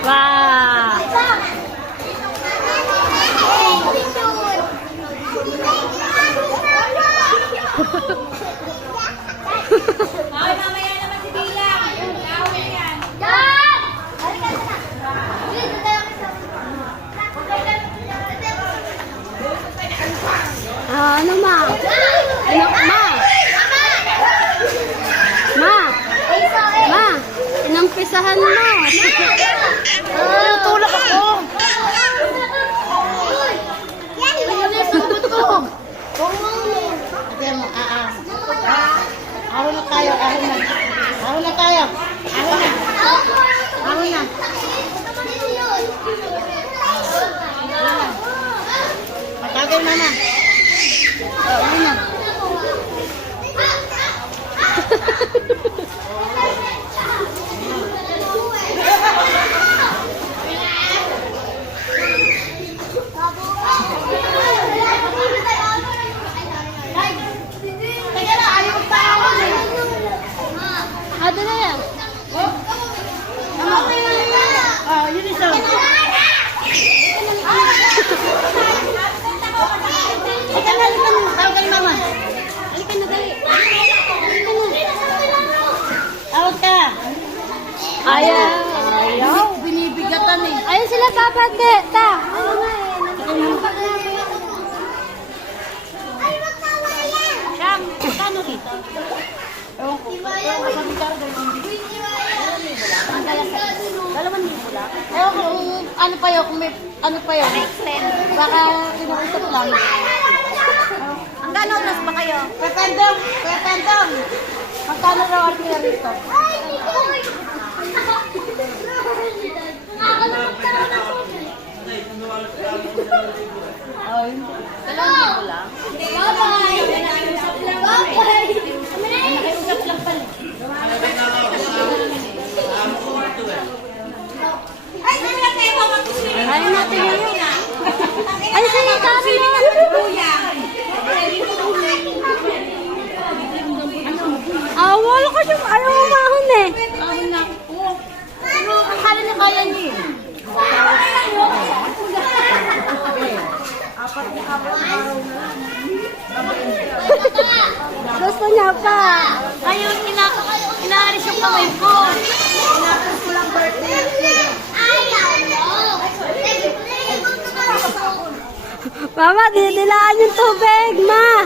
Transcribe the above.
Wow! Ay, mamaya naman si Bilang. Gawin yan. Ano ma? Ano ma? Ma? Ma? Inampisahan mo. Tulak ako. Ahon na tayo, ahon na. Ahon na tayo. Ahon na. Ahon na. Matagay na na. Ahon na. Ano na yan? Yun isa. Halika na, halika na. Tawag kay mama. Halika na, dali. Out ka. Ayaw. Ayaw. Binibigatan eh. Ayun sila, Papa. Ta. Siyam, magkano dito? Ewan ko. Ewan ko sa bigaro dalawang libo lang. Ewan ko, ano pa yun, kung may, ano pa yun. Baka kinuusap lang. Hanggang oras ba kayo? Petendong! Petendong! Magkano raw ang kaya rito? Oh, hindi. Dalawang libo lang. Nakiusap lang pala. Ayaw natin yun. Ay, sa'yo, kami. Wala ka dyan. Ayaw mo mahon eh. Ahon na. Oo. Pero akala niya kaya niya. Apat na araw na. Gusto niya pa. Ayun, inaalis yung kamay ko. Inaalis ko lang birthday. Mama, dinilaan yung tubig, ma.